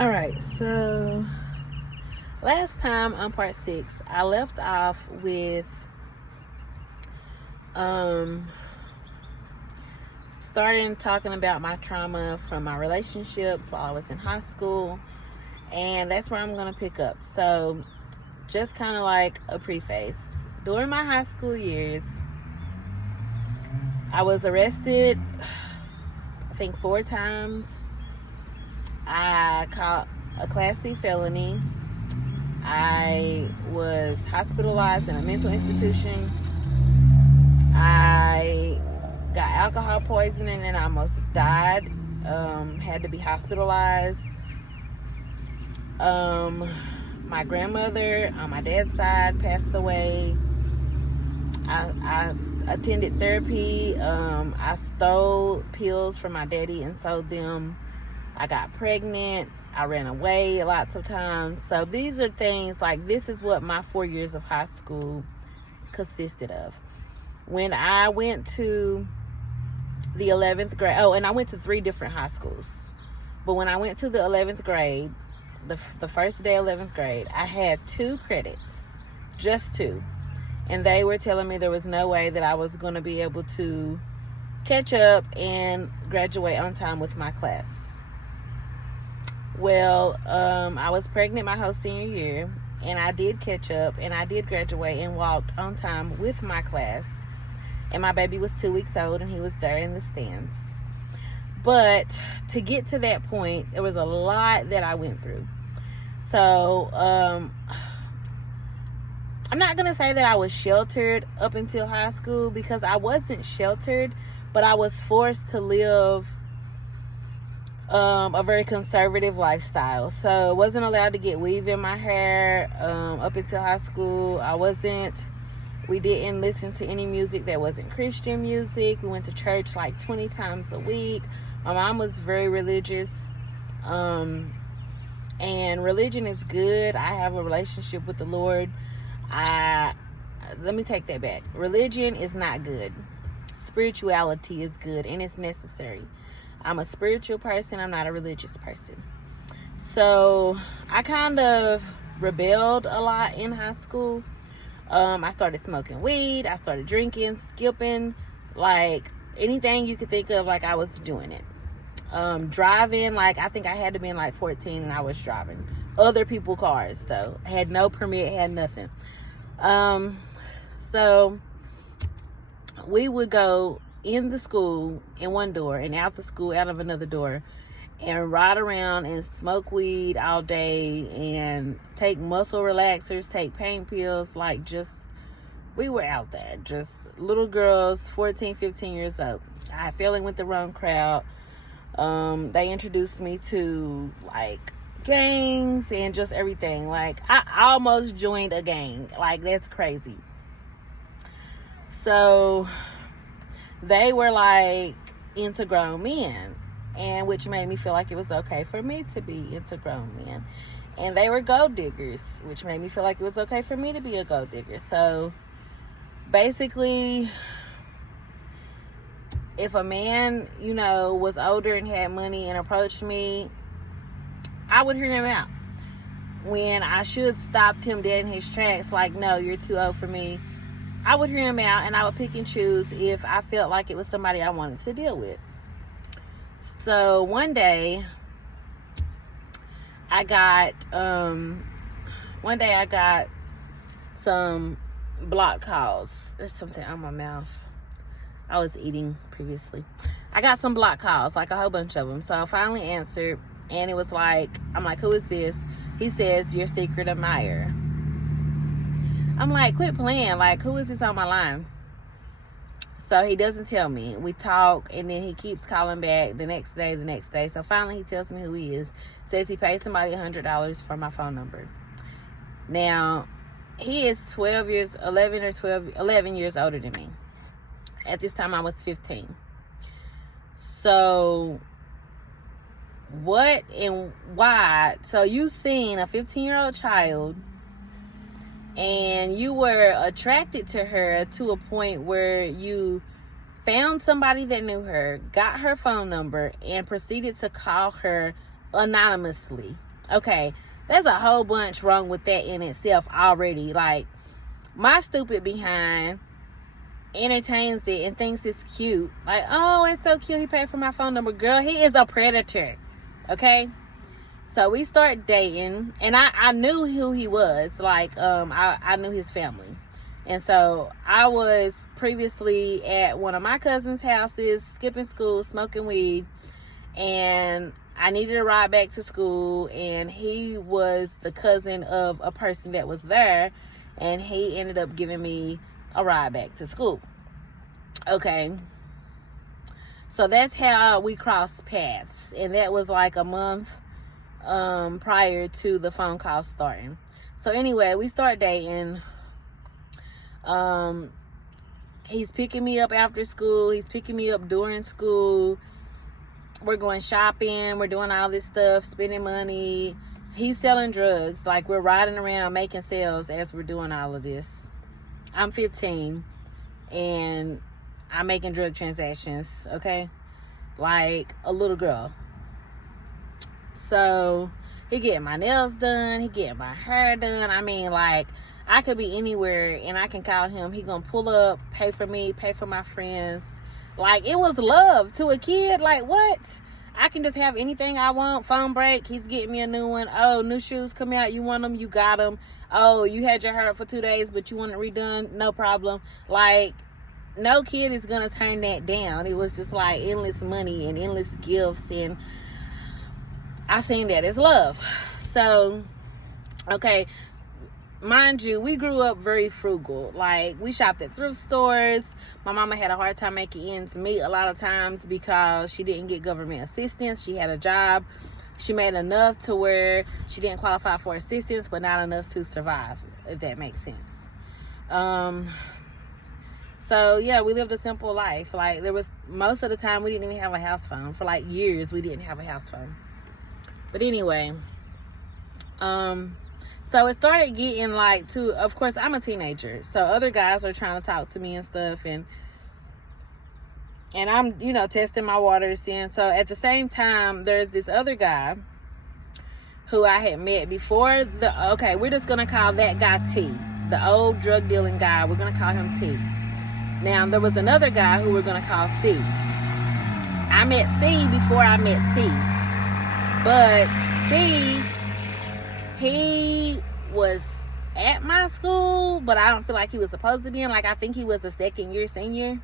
Alright, so last time on part 6, I left off with starting talking about my trauma from my relationships while I was in high school, and that's where I'm going to pick up. So just kind of like a preface. During my high school years, I was arrested, I think 4 times. I caught a Class C felony. I was hospitalized in a mental institution. I got alcohol poisoning and I almost died. Had to be hospitalized. My grandmother on my dad's side passed away. I attended therapy. I stole pills from my daddy and sold them. I got pregnant. I ran away lots of times. So these are things like, this is what my 4 years of high school consisted of. When I went to the 11th grade, and I went to 3 different high schools. But when I went to the 11th grade, the first day of 11th grade, I had 2 credits, just 2. And they were telling me there was no way that I was going to be able to catch up and graduate on time with my class. Well, I was pregnant my whole senior year, and I did catch up, and I did graduate and walked on time with my class. And my baby was 2 weeks old, and he was there in the stands. But to get to that point, there was a lot that I went through. So, I'm not going to say that I was sheltered up until high school, because I wasn't sheltered, but I was forced to live a very conservative lifestyle. So I wasn't allowed to get weave in my hair up until high school. We didn't listen to any music that wasn't Christian music. We went to church like 20 times a week. My mom was very religious. And religion is good. I have a relationship with the Lord. Let me take that back. Religion is not good. Spirituality is good, and it's necessary. I'm a spiritual person. I'm not a religious person. So I kind of rebelled a lot in high school. I started smoking weed. I started drinking, skipping, like anything you could think of, like I was doing it. Driving, like I think I had to be in like 14 and I was driving. Other people's cars though. I had no permit, had nothing. So we would go in the school in one door and out the school out of another door, and ride around and smoke weed all day and take muscle relaxers, take pain pills. Like, just, we were out there, just little girls, 14, 15 years old. I fell in with the wrong crowd. They introduced me to like gangs and just everything. Like, I almost joined a gang. Like, that's crazy. So they were like into grown men, and which made me feel like it was okay for me to be into grown men. And they were gold diggers, which made me feel like it was okay for me to be a gold digger. So basically, if a man, was older and had money and approached me, I would hear him out. When I should stopped him dead in his tracks, like, no, you're too old for me, I would hear him out, and I would pick and choose if I felt like it was somebody I wanted to deal with. So one day I got some block calls. There's something on my mouth. I was eating previously. I got some block calls, like a whole bunch of them. So I finally answered, and it was like, I'm like, who is this? He says, your secret admirer. I'm like, quit playing. Like, who is this on my line? So he doesn't tell me. We talk, and then he keeps calling back the next day. So finally he tells me who he is. Says he paid somebody $100 for my phone number. Now, he is 11 years older than me. At this time, I was 15. So what and why? So you seen a 15-year-old child, and you were attracted to her to a point where you found somebody that knew her, got her phone number, and proceeded to call her anonymously Okay, there's a whole bunch wrong with that in itself already. Like, my stupid behind entertains it and thinks it's cute. Like, oh, it's so cute, he paid for my phone number. Girl, he is a predator. Okay? So we start dating, and I knew who he was. Like, I knew his family. And so I was previously at one of my cousin's houses, skipping school, smoking weed, and I needed a ride back to school, and he was the cousin of a person that was there, and he ended up giving me a ride back to school. Okay. So that's how we crossed paths, and that was like a month prior to the phone call starting. So anyway, we start dating. He's picking me up after school. He's picking me up during school. We're going shopping. We're doing all this stuff, spending money. He's selling drugs. Like, we're riding around making sales as we're doing all of this. I'm 15 and I'm making drug transactions, okay? Like a little girl. So he getting my nails done. He getting my hair done. I mean, like, I could be anywhere and I can call him. He gonna pull up, pay for me, pay for my friends. Like, it was love to a kid. Like, what? I can just have anything I want. Phone break, he's getting me a new one. Oh, new shoes come out, you want them, you got them. Oh, you had your hair up for 2 days, but you want it redone, no problem. Like, no kid is gonna turn that down. It was just like endless money and endless gifts, and I seen that as love. So, okay, mind you, we grew up very frugal. Like, we shopped at thrift stores. My mama had a hard time making ends meet a lot of times because she didn't get government assistance. She had a job. She made enough to where she didn't qualify for assistance, but not enough to survive, if that makes sense. So yeah, we lived a simple life. Like, there was, most of the time we didn't even have a house phone. For like years we didn't have a house phone. But anyway, so it started getting like to, of course, I'm a teenager, so other guys are trying to talk to me and stuff, and I'm, you know, testing my waters. And so at the same time, there's this other guy who I had met before okay, we're just gonna call that guy T, the old drug dealing guy. We're gonna call him T. Now, there was another guy who we're gonna call C. I met C before I met T, but C, he was at my school, but I don't feel like he was supposed to be in. Like, I think he was a second year senior,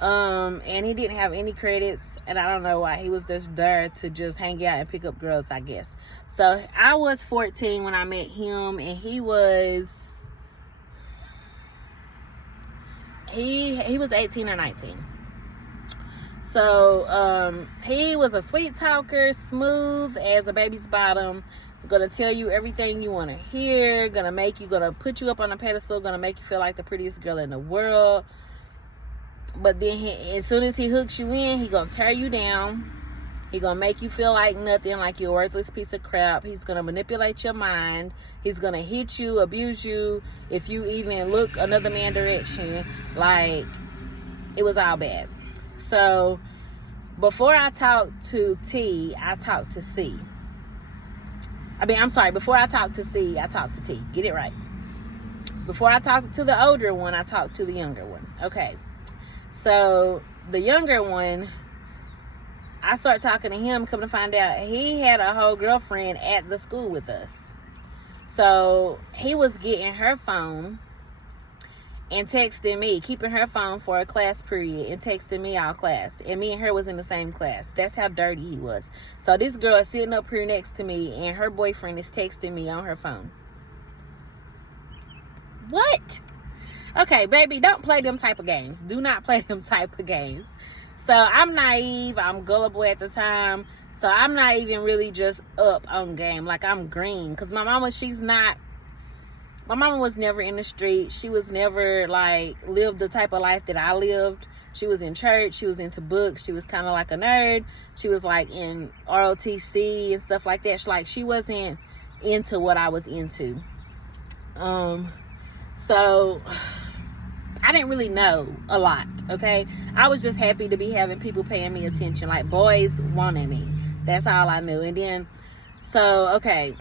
and he didn't have any credits, and I don't know why. He was just there to just hang out and pick up girls, I guess. So I was 14 when I met him, and he was 18 or 19. So he was a sweet talker, smooth as a baby's bottom, gonna tell you everything you want to hear, gonna put you up on a pedestal, gonna make you feel like the prettiest girl in the world. But then as soon as he hooks you in, he gonna tear you down. He gonna make you feel like nothing, like you're a worthless piece of crap. He's gonna manipulate your mind. He's gonna hit you, abuse you if you even look another man's direction. Like, it was all bad. So before I talked to T, I talked to C. Before I talked to C, I talked to T. Get it right. Before I talked to the older one, I talked to the younger one. Okay. So the younger one, I start talking to him, come to find out he had a whole girlfriend at the school with us. So he was getting her phone and texting me, keeping her phone for a class period and texting me all class. And me and her was in the same class. That's how dirty he was. So this girl is sitting up here next to me and her boyfriend is texting me on her phone. What? Okay, baby, don't play them type of games. Do not play them type of games. So I'm naive. I'm gullible at the time. So I'm not even really just up on game. Like, I'm green. Because my mama was never in the street. She was never, like, lived the type of life that I lived. She was in church. She was into books. She was kind of like a nerd. She was, like, in ROTC and stuff like that. She wasn't into what I was into. So I didn't really know a lot, okay? I was just happy to be having people paying me attention, like boys wanting me. That's all I knew. And then, So, okay.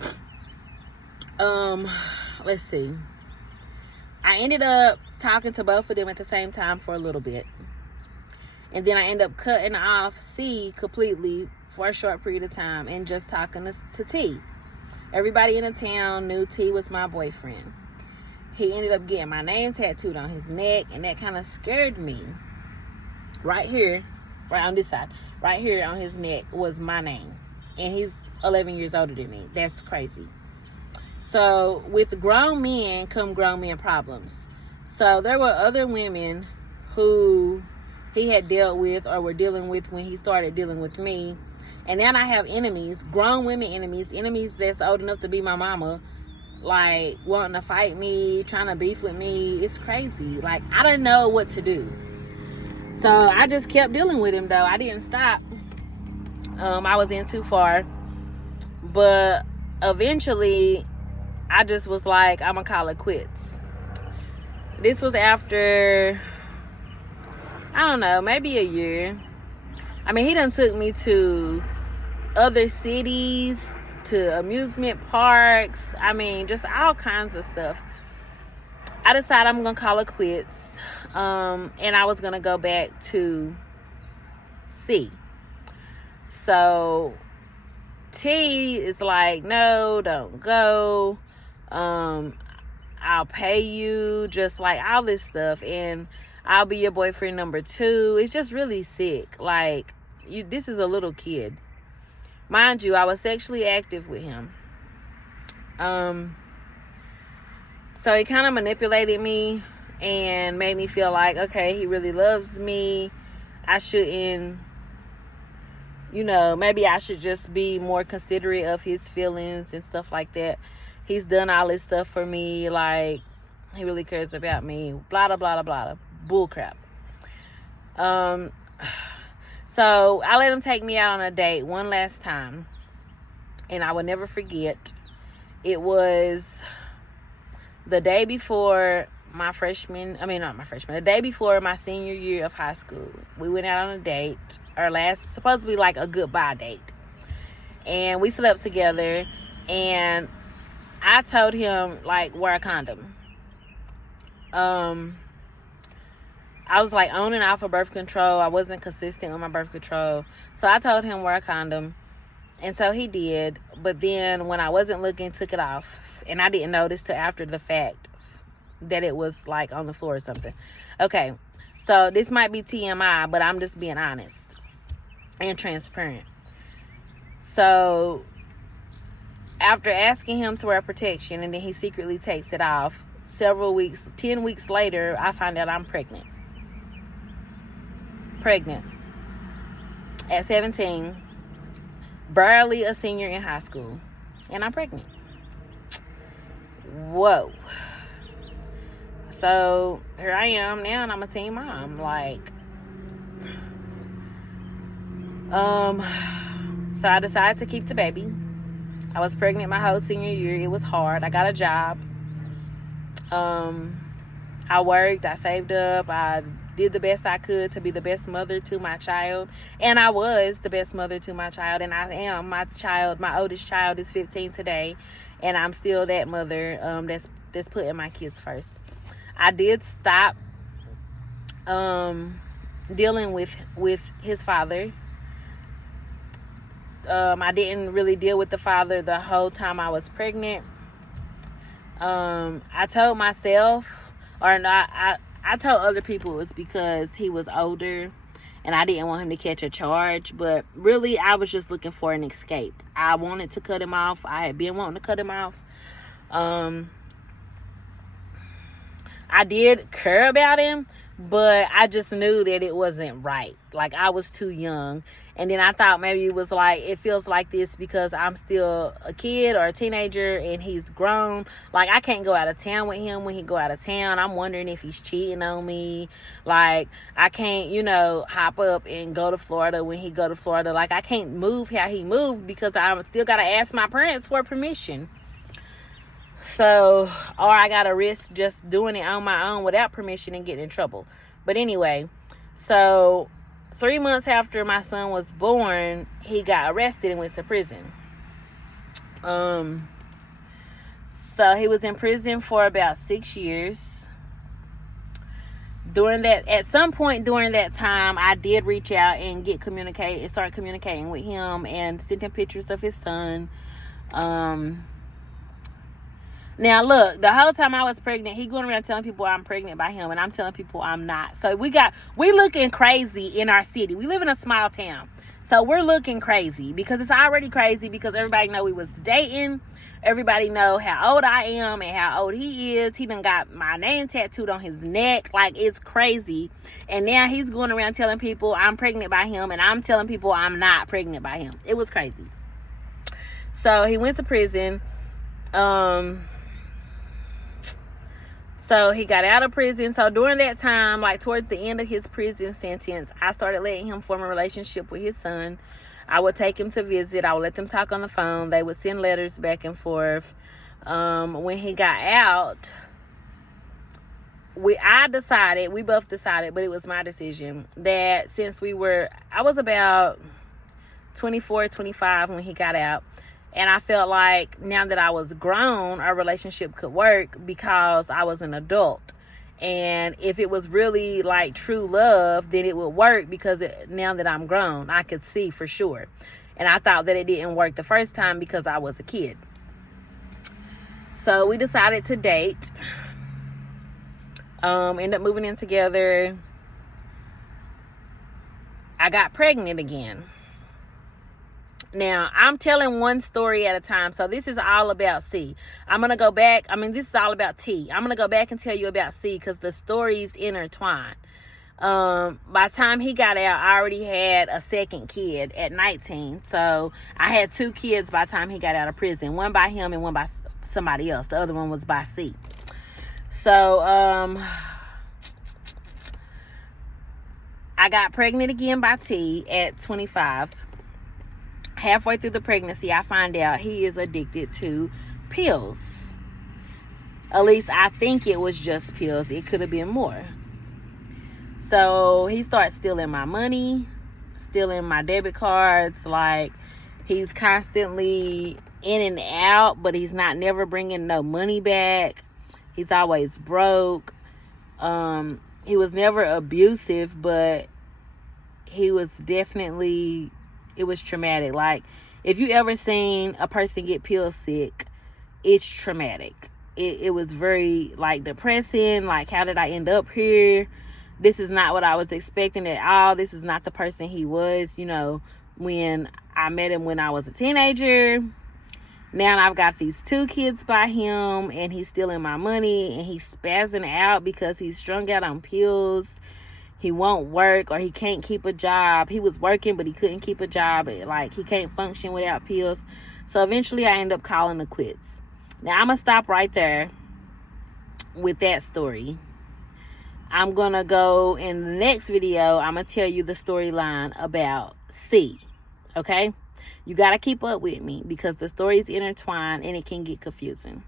Let's see. I ended up talking to both of them at the same time for a little bit. And then I ended up cutting off C completely for a short period of time and just talking to T. Everybody in the town knew T was my boyfriend. He ended up getting my name tattooed on his neck, and that kind of scared me. Right here, right on this side, right here on his neck was my name. And he's 11 years older than me. That's crazy. So with grown men come grown men problems. So there were other women who he had dealt with or were dealing with when he started dealing with me. And then I have enemies, grown women enemies that's old enough to be my mama, like wanting to fight me, trying to beef with me. It's crazy. Like, I didn't know what to do. So I just kept dealing with him, though. I didn't stop. I was in too far. But eventually, I just was like, I'm going to call it quits. This was after, I don't know, maybe a year. I mean, he done took me to other cities, to amusement parks. I mean, just all kinds of stuff. I decided I'm going to call it quits. And I was going to go back to C. So T is like, no, don't go. I'll pay you, just like all this stuff. And I'll be your boyfriend number 2. It's just really sick. Like, this is a little kid. Mind you, I was sexually active with him. So he kind of manipulated me and made me feel like, okay, he really loves me. I shouldn't, maybe I should just be more considerate of his feelings and stuff like that. He's done all this stuff for me. Like, he really cares about me. Blah, blah, blah, blah, blah. Bull crap. So I let him take me out on a date one last time. And I will never forget. It was the day before the day before my senior year of high school. We went out on a date. Supposed to be like a goodbye date. And we slept together. And I told him, like, wear a condom. I was like on and off of birth control. I wasn't consistent with my birth control. So I told him wear a condom. And so he did. But then when I wasn't looking, took it off. And I didn't notice till after the fact that it was like on the floor or something. Okay. So this might be TMI, but I'm just being honest and transparent. So after asking him to wear protection and then he secretly takes it off, 10 weeks later, I find out I'm pregnant. At 17, barely a senior in high school, and I'm pregnant. Whoa. So here I am now, and I'm a teen mom. Like, so I decided to keep the baby. I was pregnant my whole senior year. It was hard. I got a job. I worked. I saved up. I did the best I could to be the best mother to my child. And I was the best mother to my child. And I am. My oldest child is 15 today. And I'm still that mother that's putting my kids first. I did stop dealing with his father. I didn't really deal with the father the whole time I was pregnant. I told myself, or not, I told other people it was because he was older and I didn't want him to catch a charge. But really, I was just looking for an escape. I wanted to cut him off. I had been wanting to cut him off. I did care about him, but I just knew that it wasn't right. Like, I was too young. And then I thought maybe it was like, it feels like this because I'm still a kid or a teenager and he's grown. Like, I can't go out of town with him when he go out of town. I'm wondering if he's cheating on me. Like, I can't, hop up and go to Florida when he go to Florida. Like, I can't move how he moved because I still got to ask my parents for permission. So, or I got to risk just doing it on my own without permission and getting in trouble. But anyway, so 3 months after my son was born, he got arrested and went to prison. So he was in prison for about 6 years. At some point during that time, I did reach out and start communicating with him and sent him pictures of his son. Now look, the whole time I was pregnant, he going around telling people I'm pregnant by him, and I'm telling people I'm not. So we looking crazy in our city. We live in a small town, so we're looking crazy because it's already crazy because everybody know we was dating. Everybody know how old I am and how old he is. He done got my name tattooed on his neck. Like, it's crazy. And now he's going around telling people I'm pregnant by him, and I'm telling people I'm not pregnant by him. It was crazy. So he went to prison. So he got out of prison. So during that time, like towards the end of his prison sentence, I started letting him form a relationship with his son. I would take him to visit. I would let them talk on the phone. They would send letters back and forth. When he got out, we both decided, but it was my decision, that since I was about 24, 25 when he got out. And I felt like now that I was grown, our relationship could work because I was an adult. And if it was really like true love, then it would work because now that I'm grown, I could see for sure. And I thought that it didn't work the first time because I was a kid. So we decided to date. End up moving in together. I got pregnant again. Now, I'm telling one story at a time. So this is all about C. I'm going to go back. This is all about T. I'm going to go back and tell you about C because the stories intertwine. By the time he got out, I already had a second kid at 19. So I had 2 kids by the time he got out of prison. One by him and one by somebody else. The other one was by C. So, I got pregnant again by T at 25. Halfway through the pregnancy, I find out he is addicted to pills. At least I think it was just pills. It could have been more. So he starts stealing my money, stealing my debit cards. Like, he's constantly in and out, but he's never bringing no money back. He's always broke. He was never abusive, but he was definitely... It was traumatic. Like, if you ever seen a person get pill sick, it's traumatic. It was very, like, depressing. Like, how did I end up here? This is not what I was expecting at all. This is not the person he was, when I met him when I was a teenager. Now I've got these 2 kids by him, and he's stealing my money, and he's spazzing out because he's strung out on pills. He won't work, or he can't keep a job. He was working, but he couldn't keep a job. Like, he can't function without pills. So eventually I end up calling it quits. Now I'm going to stop right there with that story. I'm going to go in the next video. I'm going to tell you the storyline about C. Okay? You got to keep up with me because the stories intertwine and it can get confusing.